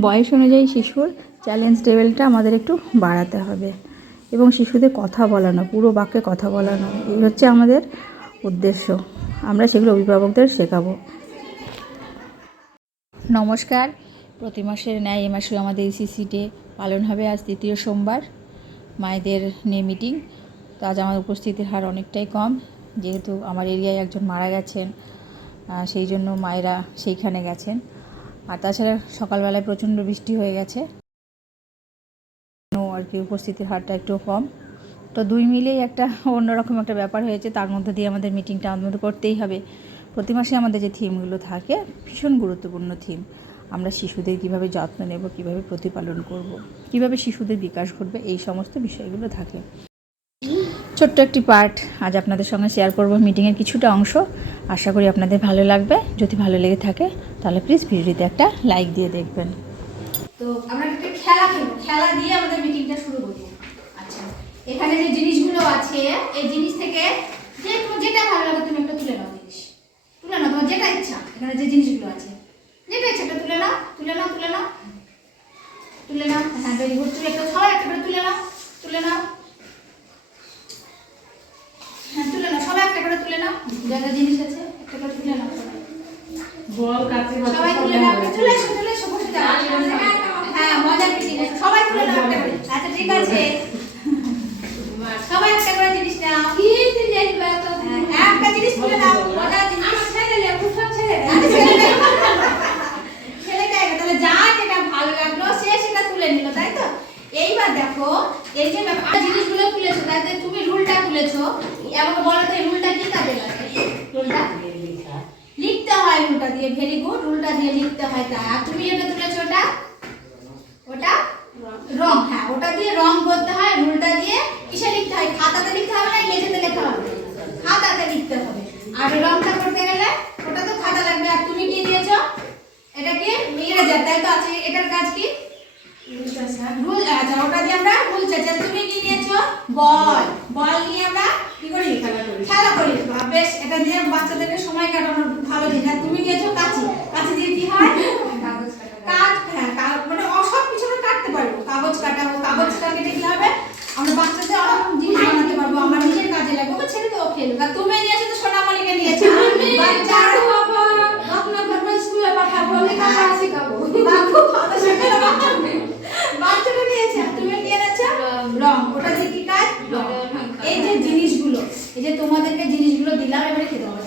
বয়স অনুযায়ী শিশুর চ্যালেঞ্জ লেভেলটা আমাদের একটু বাড়াতে হবে। এবং শিশুদের কথা বলানো, পুরো বাক্যে কথা বলানো, এই হচ্ছে আমাদের উদ্দেশ্য। আমরা সেগুলো অভিভাবকদের শেখাবো। নমস্কার। প্রতি মাসের ন্যায় এ মাসেও আমাদের ইসিসিটে পালন হবে আজ তৃতীয় সোমবার। মায়েদের নিয়ে মিটিং তো আজ আমার উপস্থিতির হার অনেকটাই কম। যেহেতু আমার এরিয়ায় একজন মারা গেছেন সেই জন্য মায়েরা সেইখানে গেছেন। আর তাছাড়া সকালবেলায় প্রচণ্ড বৃষ্টি হয়ে গেছে। আর কি, উপস্থিতির হারটা একটু কম। তো দুই মিলেই একটা অন্যরকম একটা ব্যাপার হয়েছে। তার মধ্যে দিয়ে আমাদের মিটিংটা আমাদের করতেই হবে। প্রতি মাসে আমাদের যে থিমগুলো থাকে, ভীষণ গুরুত্বপূর্ণ থিম আমরা শিশুদের কীভাবে যত্ন নেব, কীভাবে প্রতিপালন করব, কীভাবে শিশুদের বিকাশ ঘটবে, এই সমস্ত বিষয়গুলো থাকে। ছোট্ট একটি পার্ট আজ আপনাদের সঙ্গে শেয়ার করব মিটিংয়ের কিছুটা অংশ। আশা করি আপনাদের ভালো লাগবে। যদি ভালো লেগে থাকে, তাহলে প্লিজ ভিডিওতে একটা লাইক দিয়ে দেখবেন। তো আমরা একটা খেলা খেলব। খেলা দিয়ে আমাদের মিটিংটা শুরু আচ্ছা এখানে যে জিনিসগুলো আছে, এই জিনিস থেকে যে যেটা ভালো লাগে তুমি একটা তুলে নাও জিনিস। তুলে নাও, তোমার যেটা ইচ্ছা। এখানে যে জিনিসগুলো আছে, যেটা ইচ্ছা একটা তুলে নাও তুলে নাও তুলে নাও। তুলে নাও হ্যাঁ তুলে একটা তুলে নাও তুলে নাও হ্যাঁ তুলে নাও সবাই একটা করে যা জিনিস আছে? একটা করে তুলে নাও। সবাই বল কাছে সবাই তুলে নাও। চলে এসো চলে এসো বসে যাও হ্যাঁ মজার সবাই তুলে নাও আচ্ছা ঠিক আছে। সবাই একটা করে জিনিস নাও কি জিনিস একটা জিনিস তুলে নাও মজার জিনিস ছেলে লে সব ছেলে ছেলে দেয় তাহলে যা যেটা ভালো লাগল সে সেটা তুলে নিল তাই তো এইবার দেখো এই যে ব্যাপার- আর জিনিসগুলো তুলেছো তাতে তুমি রুলটা তুলেছো আমাকে বলো তো এই রুলটা কি কাজে লাগে রুলটা লিখতে হয় রুলটা দিয়ে ভেরি গুড রুলটা দিয়ে লিখতে হয় তা আর তুমি যেটা তুলেছো ওটা ওটা রং হ্যাঁ ওটা দিয়ে রং করতে হয় রুলটা দিয়ে কিসে লিখতে হয় খাতাতে লিখতে হবে না মেঝেতে লেখা হবে খাতাতে লিখতে হবে আর ওই রংটা করতে গেলে ওটা তো খাতা লাগবে আর তুমি কি দিয়েছ এটা কি ইরেজার তাই তো আছে এটার কাজ কি রুল আচ্ছা ওটা দিয়ে আমরা রুল চাচ্ছি তুমি কি নিয়েছো বল বল নিয়ে আমরা কি করি খেলা করি বাহ, বেশ এটা দিয়ে বাচ্চাদেরকে সময় কাটানোর ভালো জিনিস আর তুমি নিয়েছো কাঁচি কাঁচি দিয়ে কি হয় কাজ হ্যাঁ কা- মানে সব কিছু আমরা কাটতে পারব কাগজ কাটাবো কাগজটা কেটে কি হবে আমরা বাচ্চাদের অনেক জিনিস বানাতে পারব আমার নিজের কাজে লাগবে ওকে ছেড়ে দেবো খেলবে আর তুমি নিয়েছো তো সোনামণিকে নিয়েছো বাচ্চার আপনার করব স্কুলে পাঠাবো লেখাপড়া শেখাবো বাহ, খুব ভালো শেখানো বাচ্চা বাচ্চাটা নিয়েছে আর তুমি কি এনেছো রং ওটা দিয়ে কি কাজ রং এই যে জিনিসগুলো এই যে তোমাদেরকে জিনিসগুলো দিলাম এবারে খেতে হবে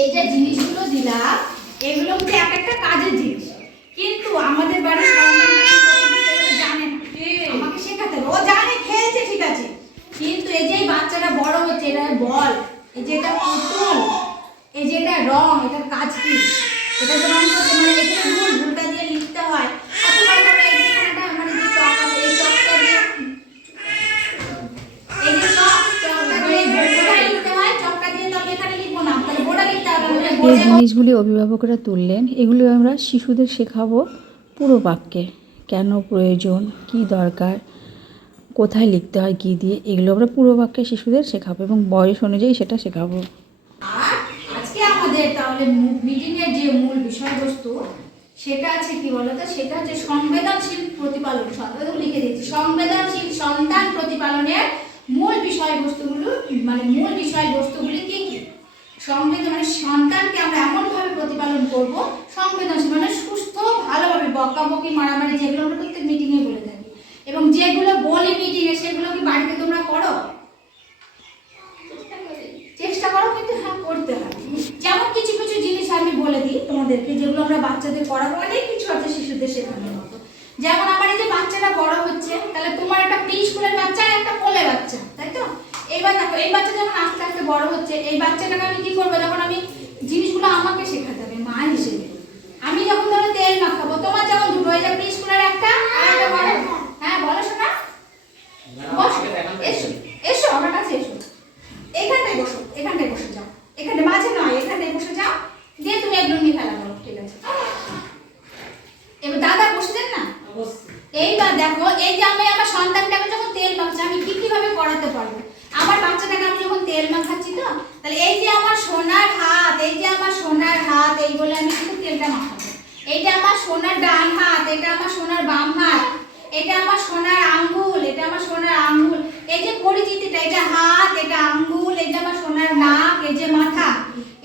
এই যে জিনিসগুলো দিলাম। এগুলো হচ্ছে এক একটা কাজের জিনিস। কিন্তু আমাদের বাড়ির কিন্তু জানে আমাকে শেখাতে ও জানে খেলছে ঠিক আছে। কিন্তু এই যে এই বাচ্চাটা বড় হচ্ছে এটা বল, এই যে এটা পুতুল, এই যে এটা রং কাজ কি? এটা তো রং মানে এখানে রুল রুলটা দিয়ে লিখতে হয় অথবা ধরো এই যে এখানটা মানে যে চক আছে এই চকটা দিয়ে এই যে চক চকটা দিয়ে বোর্ডটা লিখতে হয় চকটা দিয়ে তো আমি এখানে লিখব না তাহলে বোর্ডে লিখতে এই জিনিসগুলি অভিভাবকরা তুললেন এগুলি আমরা শিশুদের শেখাবো পুরো বাক্যে। কেন প্রয়োজন কি দরকার কোথায় লিখতে হয় কি দিয়ে এগুলো আমরা পুরো বাক্যে শিশুদের শেখাবো এবং বয়স অনুযায়ী সেটা শেখাবো। আজকে আমাদের তাহলে মিটিং এর যে মূল বিষয়বস্তু সেটা আছে কি বলতো? সেটা হচ্ছে সংবেদনশীল প্রতিপালন। সংবেদন লিখে দিচ্ছি সংবেদনশীল সন্তান প্রতিপালনের মূল বিষয়বস্তুগুলো মানে মূল বিষয়বস্তুগুলি কি কি? সংবেদন মানে সন্তানকে আমরা এমনভাবে প্রতিপালন করব সংবেদনশীল মানে সুস্থ, ভালোভাবে বকাবকি, মারামারি যেগুলো আমরা প্রত্যেক মিটিংয়ে বলে থাকি। এবং যেগুলো বলি মিটিংয়ে সেগুলো কি বাড়িতে তোমরা করো? চেষ্টা করো কিন্তু হ্যাঁ করতে হবে যেমন কিছু কিছু জিনিস আমি বলে দিই তোমাদেরকে, যেগুলো আমরা বাচ্চাদের করাবো, অনেক কিছু আছে শিশুদের শেখানোর মতো। যেমন আমার এই যে বাচ্চাটা বড় হচ্ছে, তাহলে তোমার একটা প্রি স্কুলের বাচ্চা আর একটা কোলে বাচ্চা, তাই তো? এইবার দেখো, এই বাচ্চা যখন আস্তে আস্তে বড় হচ্ছে, এই বাচ্চাটাকে আমি কি করব? যখন আমি জিনিসগুলো আমাকে শেখাতে হবে, মা হিসেবে। আমি যখন ধরো তেল মাখাবো, তোমার যেমন দুটো এই স্কুলের একটা আর একটা বড় হ্যাঁ বলো শোনা বসো এসো এসো আমার কাছে এসো এখানটায় বসো এখানটায় বসে যাও এখানে মাঝে নয় এখানটায় বসে যাও দিয়ে তুমি এগুলো নিয়ে খেলা করো ঠিক আছে এবার দাদা বসেছেন না এইবার দেখো এই যে আমি আমার সন্তানটাকে যখন তেল মাখছি আমি কি কীভাবে করাতে পারব আমার বাচ্চাটাকে আমি যখন তেল মাখাচ্ছি তো তাহলে এই যে আমার সোনার হাত, এই বলে আমি কিন্তু তেলটা মাখাবো। এইটা আমার সোনার ডান হাত, এটা আমার সোনার বাম হাত, এটা আমার সোনার আঙ্গুল, এটা আমার সোনার আঙ্গুল। এই যে পরিচিতিটা এটা হাত, এটা আঙ্গুল এটা আমার সোনার নাক, এই যে মাথা,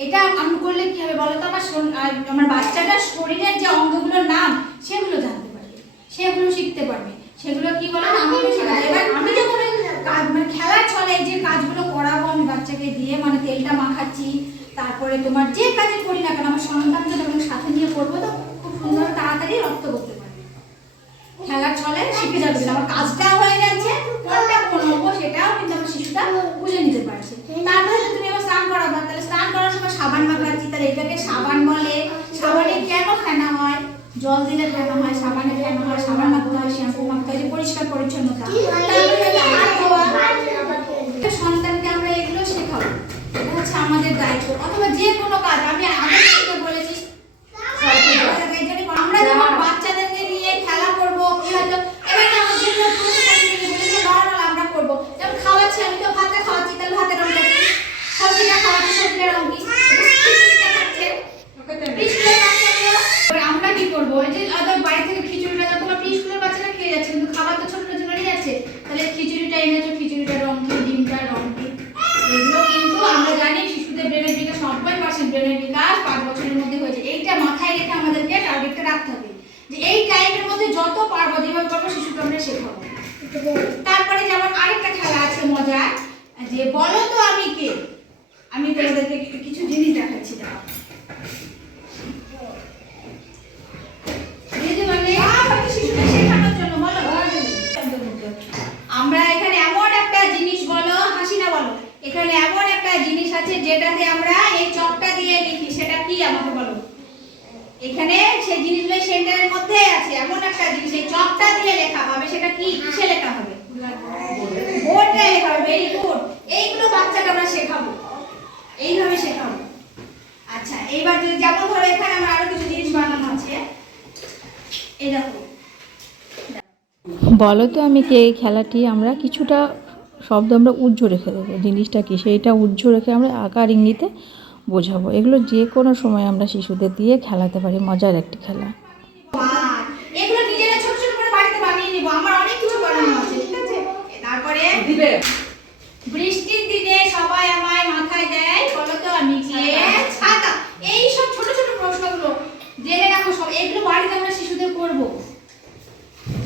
এটা আমি করলে কি হবে বলো তো? আমার আমার বাচ্চাটার শরীরের যে অঙ্গগুলোর নাম, সেগুলো জানতে পারবে। সেগুলো শিখতে পারবে। সেগুলো কি বলো আমাকে শেখাতে এবার আমি যখন কাজ মানে খেলার ছলে যে কাজগুলো করাবো আমি বাচ্চাকে দিয়ে মানে তেলটা মাখাচ্ছি, তারপরে তোমার যে কাজে সন্তানকে যখন সাথে নিয়ে করব তো খুব সুন্দর তাড়াতাড়ি রক্ত করতে পারবে। খেলার ছলে শিখে যাবে আমার কাজটাও হয়ে যাচ্ছে কোনটা করব সেটাও কিন্তু আমার শিশুটা বুঝে নিতে পারছে। তারপরে তুমি আবার স্নান করাবা, তাহলে স্নান করার সময় সাবান মাখাচ্ছি, তাহলে এটাকে সাবান বলে। সাবানে কেন ফেনা হয়? জল দিলে ফেনা হয়, সাবানে ফেনা হয়, সাবান মাখতে হয় শ্যাম্পু মাখতে হয় যে পরিষ্কার পরিচ্ছন্নতা তারপরে হচ্ছে হাত ধোয়া। একটা সন্তানকে আমরা এগুলো শেখাবো এটা হচ্ছে আমাদের দায়িত্ব অথবা যে কোনো কাজ আমি আগে থেকে বলেছি এই জন্য আমরা যখন বাচ্চাদেরকে নিয়ে খেলা করব কি হয়তো এবার না আমরা যেগুলো পুরস্কার দিতে বলি যে নর্মাল আমরা করব যেমন খাওয়াচ্ছি আমি তো ভাতে খাওয়াচ্ছি তাহলে ভাতের রঙটা কি সবজিটা খাওয়াচ্ছি সবজিটার রঙ কি খিচুড়িটা খাচ্ছে স্কুলের বাচ্চাগুলো এবার আমরা কি করব এই যে আদর বাড়ি থেকে খিচুড়িটা যখন তোমার স্কুলের বাচ্চারা খেয়ে যাচ্ছে কিন্তু খাবার তো ছোট জন্য নিয়ে যাচ্ছে তাহলে খিচুড়িটা এনেছো খিচুড়িটার রং কি ডিমটার রং কি এগুলো কিন্তু আমরা জানি শিশুদের ব্রেনের বিকাশ নব্বই পার্সেন্ট ব্রেনের বিকাশ পাঁচ বছরের মধ্যে হয়েছে এইটা মাথায় রেখে আমাদেরকে টার্গেটটা রাখতে হবে যে এই টাইমের মধ্যে যত পারব যেভাবে পারব শিশুকে আমরা শেখাবো তারপরে যেমন আরেকটা খেলা আছে মজার যে বলো তো আমি কে আমি তোমাদেরকে কিছু জিনিস দেখাচ্ছি দাঁড়াও এই যে মানে আমাকে শিশুকে শেখানোর জন্য বলো আমরা এখানে এমন একটা জিনিস বলো হাসি না বলো এখানে এমন একটা জিনিস আছে যেটাতে আমরা এই চকটা দিয়ে লিখি সেটা কি আমাকে বলো এখানে সেই জিনিসগুলো সেন্টারের মধ্যে আছে এমন একটা জিনিস এই চকটা দিয়ে লেখা হবে সেটা কি কিসে লেখা হবে বোর্ডে লেখা হবে ভেরি গুড এইগুলো বাচ্চাকে আমরা শেখাবো। এইভাবে শেখাবো। আচ্ছা এইবার যদি যেমন ধরো এখানে আমার আরও কিছু জিনিস বানানো আছে। এই দেখো। বলো তো আমি কে এই খেলাটি আমরা কিছুটা শব্দ আমরা উজ্জ রেখে দেবো। জিনিসটা কি? সেইটা উজ্জ রেখে আমরা আকার ইঙ্গিতে বোঝাবো। এগুলো যে কোনো সময় আমরা শিশুদের দিয়ে খেলাতে পারি। মজার একটি খেলা। আর এগুলো নিজেরা ছোট ছোট করে বাড়িতে বানিয়ে নিব। আমার অনেক কিছু বানানো আছে ঠিক আছে? তারপরে দিবে। বৃষ্টির সবাই আমায় মাথায় দেয় বলো তো আমি কে? ছাতা এই সব ছোট ছোট প্রশ্নগুলো জেনে রাখো সব। এগুলো বাড়িতে আমরা শিশুদের করব।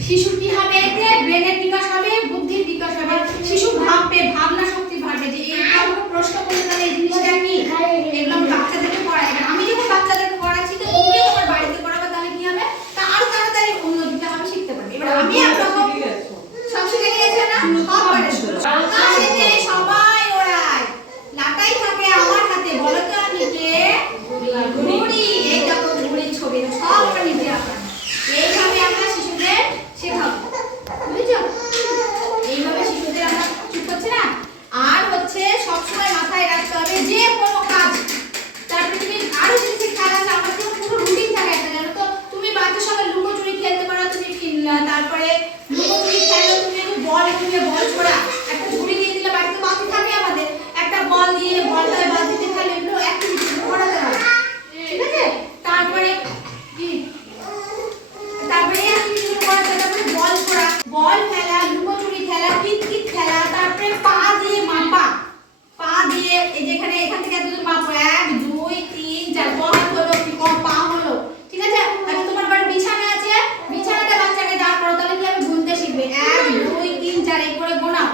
শিশু কি হবে এতে? ব্রেনের বিকাশ হবে বুদ্ধির বিকাশ হবে। শিশু ভাববে ভাবনা শক্তি বাড়বে যে এই ধরনের প্রশ্ন করলে তাহলে এই জিনিসটা কি এগুলো আমি বাচ্চাদেরকে পড়াই এবার আমি যখন বাচ্চাদেরকে পড়াচ্ছি তো তুমিও তোমার বাড়িতে পড়াবে তাহলে কি হবে তা আরও তাড়াতাড়ি অন্যদিকে হবে শিখতে পারবে এবার আমি একরকম সব শিখে নিয়েছে না সব পারে আকাশেতে সবাই ওড়ায় লাটাই থাকে আমার হাতে বলো তো আমি কে ঘুড়ি এই দেখো ঘুড়ির ছবি সব আমরা নিজে আঁকা এইভাবে আমরা শিশুদের শেখাবো বুঝেছ এইভাবে শিশুদের আমরা চুপ করছে না আর হচ্ছে সবসময় মাথায় রাখতে হবে যে কোনো কাজ তারপরে তুমি আরও যদি খেলা আছে আমার তো পুরো রুটিন থাকে একটা জানো তো তুমি বাচ্চার সঙ্গে লুকোচুরি খেলতে পারো তুমি কিনলা তারপরে লুকোচুরি খেলো তুমি একটু বল কিনলে বল ছোড়া একটা ঝুড়ি দিয়ে দিলে বাড়িতে বাতি থাকে আমাদের একটা বল দিয়ে বলটা বালতিতে খেলো এগুলো অ্যাক্টিভিটি করাতে হবে ঠিক আছে তারপরে কি তারপরে অ্যাক্টিভিটি করাতে হবে তারপরে বল ছোড়া বল খেলা লুকোচুরি খেলা কিতকিত খেলা তারপরে পা দিয়ে মাপা পা দিয়ে এই যেখানে এখান থেকে এতদূর মাপো এক দুই তিন চার কত হলো কি কম পা হলো ঠিক আছে আচ্ছা তোমার বাড়ি বিছানা আছে বিছানাতে বাচ্চাকে দাঁড় করো তাহলে কি হবে গুনতে শিখবে এক দুই তিন চার এই করে গোনাও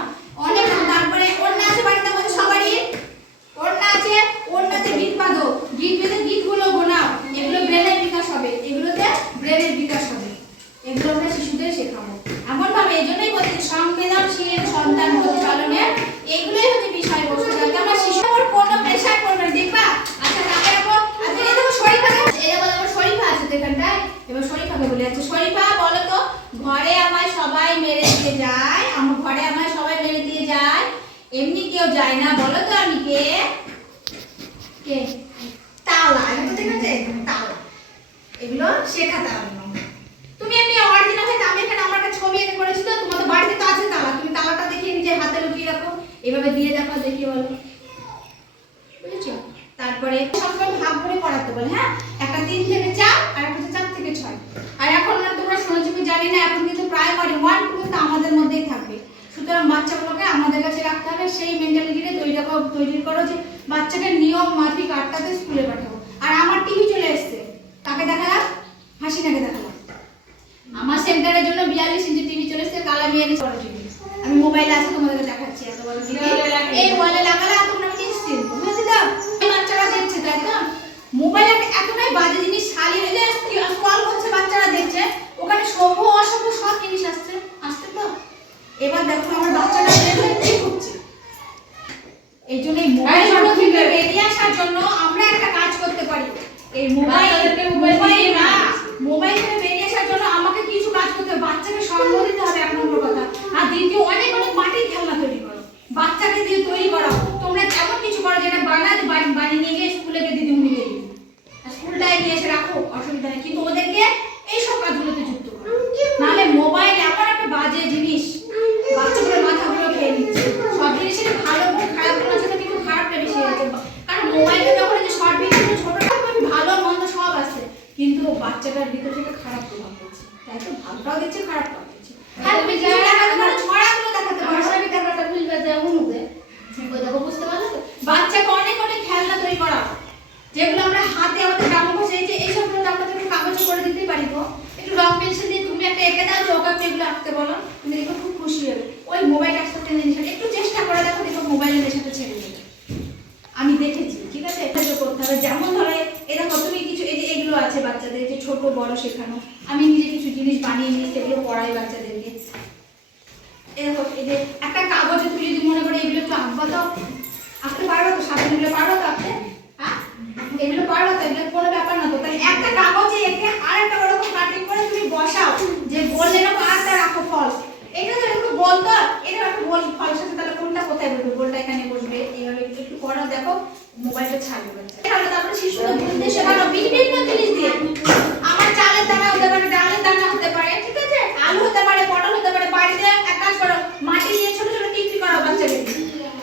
অনেক তারপরে ওড়না আছে বাড়িতে আমাদের সবারই ওড়না আছে ওড়নাতে গিট বাঁধো গিট বেঁধে গিটগুলো গোনাও এগুলো ব্রেনের বিকাশ হবে এগুলোতে ব্রেনের বিকাশ হবে এগুলো আমরা শিশুদের শেখাবো এমন ভাবে এই জন্যই বলছি সংবেদনশীল সন্তান প্রতিপালনের এগুলোই হচ্ছে বিষয়বস্তু যাতে আমরা শিশুর উপর কোনো প্রেশার করবে না দেখবা আচ্ছা তাকে রাখো আচ্ছা এই দেখো শরীফা দেখো এই দেখো আমার শরীফা আছে তো এখানটায় এবার শরীফাকে বলে আচ্ছা শরীফা বলো তো ঘরে আমায় সবাই মেরে দিয়ে যায়, আমার ঘরে আমায় সবাই মেরে দিয়ে যায়। এমনি কেউ যায় না, বলো তো আমি কে? কে? তো এগুলো হবে। তুমি এমনি অরিজিনাল আমি এখানে আমার একটা ছবি এনে করেছি তো, তোমাদের বাড়িতে তো আছে তালা। তুমি তালাটা দেখিয়ে নিজের হাতে লুকিয়ে রাখো। এভাবে দিয়ে দেখো দেখিয়ে বলো। বুঝেছ? তারপরে সবসময় ভাগ করে করাতে বলে হ্যাঁ? একটা তিন থেকে চার আর একটা হচ্ছে চার থেকে ছয় আর এখন না তোমরা শুনেছো কি জানি না এখন কিন্তু প্রাইমারি ওয়ান টু কিন্তু আমাদের মধ্যেই থাকবে সুতরাং বাচ্চাগুলোকে আমাদের কাছে রাখতে হবে সেই মেন্টালিটিটা তৈরি করো তৈরি করো যে বাচ্চাকে নিয়ম মাফিক আটটাতে স্কুলে পাঠাবো আর আমার টিভি চলে এসছে। কাকে দেখালাম? হাসিনাকে দেখালাম? আমার সেন্টারের জন্য বিয়াল্লিশ ইঞ্চি টিভি চলে এসছে কালামিয়ারি বড় টিভি আমি মোবাইলে আছে তোমাদেরকে দেখাচ্ছি এত বড় টিভি এই ওয়ালে লাগালে আর তোমরা নিশ্চিন্ত বুঝতে দাও বাচ্চারা দেখছে তাই তো? মোবাইলে এতটাই বাজে জিনিস ছাড়িয়ে যে স্ক্রল করছে বাচ্চারা দেখছে ওখানে সভ্য অসভ্য সব জিনিস আসছে। আসছে তো? এবার দেখো আমার বাচ্চাটা দেখলে কি হচ্ছে এই জন্য এই মোবাইল থেকে বেরিয়ে আসার জন্য আমরা একটা কাজ করতে পারি। এই মোবাইল মোবাইল না মোবাইল থেকে বেরিয়ে আসার জন্য আমাকে কিছু কাজ করতে হবে। বাচ্চাকে সঙ্গ দিতে হবে এক নম্বর কথা। আর দ্বিতীয় অনেক অনেক মাটির খেলনা তৈরি করো। বাচ্চাকে দিয়ে তৈরি করাও। তোমরা এমন কিছু করো যেটা বানাতে বাড়ি নিয়ে গিয়ে স্কুলে দিদিমণিকে দিও। আর স্কুলটায় নিয়ে এসে রাখো অসুবিধা নেই। কিন্তু ওদেরকে এইসব কাজগুলোতে যুক্ত করো নাহলে মোবাইল এমন একটা বাজে জিনিস বাচ্চাগুলোর মাথাগুলো খেয়ে নিচ্ছে সব জিনিসের ভালো গুণ খারাপ গুণ আছে কিন্তু খারাপটা বেশি আছে কারণ মোবাইলে যখন এই যে শর্ট ভিডিও ছোট ভালো মন্দ সব আছে কিন্তু বাচ্চাটার ভিতরে থেকে খারাপ প্রভাব পড়ছে। তাই তো? ভালোটাও দিচ্ছে খারাপটাও দিচ্ছে হ্যাঁ? বাচ্চাকে অনেক অনেক খেলনা তৈরি করা যেগুলো আমরা হাতে আমাদের ভাষায় যে আমরা কাগজে করে পারি একটু রং পেন্সিল দিয়ে তুমি একটা এঁকে দাও ওকে এগুলো আঁকতে বলো তুমি দেখো খুব খুশি হবে ওই মোবাইল আসতে একটা জিনিস আছে। একটু চেষ্টা করে দেখো দেখো মোবাইলের নেশাটা ছেড়ে দেবে আমি দেখেছি ঠিক আছে এটা তো করতে হবে যেমন ধরো এই দেখো তুমি কিছু এই যে এগুলো আছে বাচ্চাদের যে ছোট বড় শেখানো। আমি নিজে কিছু জিনিস বানিয়ে নিয়ে সেগুলো পড়াই বাচ্চাদেরকে। একটা কাগজে তুমি যদি মনে করো এগুলো একটু আঁকবা তো, আঁকতে পারো তো? সামনে এগুলো পারো তো আঁকতে? হ্যাঁ? এগুলো পারো তো? এগুলো কোনো ব্যাপার না তো। তাহলে একটা কাগজে এঁকে আর একটা ওরকম কাটিং করে তুমি বসাও যে গোল এরকম আরেকটা রাখো ফল। এটা তো একটু তো? এটা একটা গোল ফল সাথে তাহলে কোনটা কোথায় বসবে? গোলটা এখানে বসবে। এইভাবে একটু করো, দেখো, মোবাইলটা ছাড়বে তাহলে তারপরে শিশুরা বুঝতে শেখানো বিভিন্ন জিনিস দিয়ে। চালের দানা হতে পারে, ডালের দানা হতে পারে, ঠিক আছে? আলু হতে পারে, পটল হতে পারে বাড়িতে এক কাজ করো, মাটি দিয়ে ছোট ছোট টিপি করো বাচ্চাকে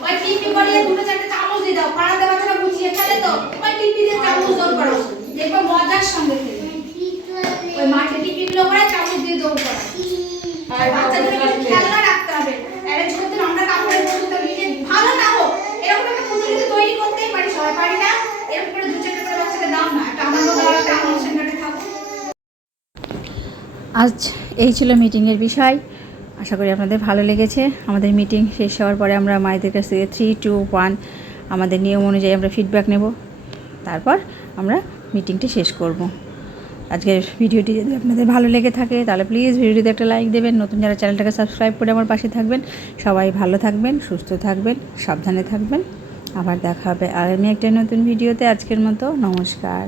ওই টিপি করিয়ে দুটো চারটে চামচ দিয়ে দাও, পাড়াতে বাচ্চারা গুছিয়ে খেলে তো, ওই টিপি দিয়ে চামচ দৌড় করো। দেখবে মজার সঙ্গে খেলে ওই মাটি টিপি গুলো করে চামচ দিয়ে দৌড় করো আর বাচ্চাদের কিছু খেলনা রাখতে হবে অ্যারেঞ্জ করতে হবে, আমরা কাপড়ের পুতুল নিজে ভালো না হোক এরকম একটা পুতুল কিন্তু তৈরি করতেই পারি সবাই পারি না এরকম করে দু চারটে করে বাচ্চাকে দাও না একটা আমার মতো আর একটা আমার সেন্টারে থাকো আজ এই ছিল মিটিংয়ের বিষয়। আশা করি আপনাদের ভালো লেগেছে। আমাদের মিটিং শেষ হওয়ার পরে আমরা মায়েদের কাছ থেকে থ্রি টু ওয়ান আমাদের নিয়ম অনুযায়ী আমরা ফিডব্যাক নেব। তারপর আমরা মিটিংটি শেষ করব। আজকের ভিডিওটি যদি আপনাদের ভালো লেগে থাকে, তাহলে প্লিজ ভিডিওটিতে একটা লাইক দেবেন। নতুন যারা চ্যানেলটাকে সাবস্ক্রাইব করে আমার পাশে থাকবেন, সবাই ভালো থাকবেন, সুস্থ থাকবেন, সাবধানে থাকবেন। আবার দেখা হবে আগামী একটা নতুন ভিডিওতে আজকের মতো। নমস্কার।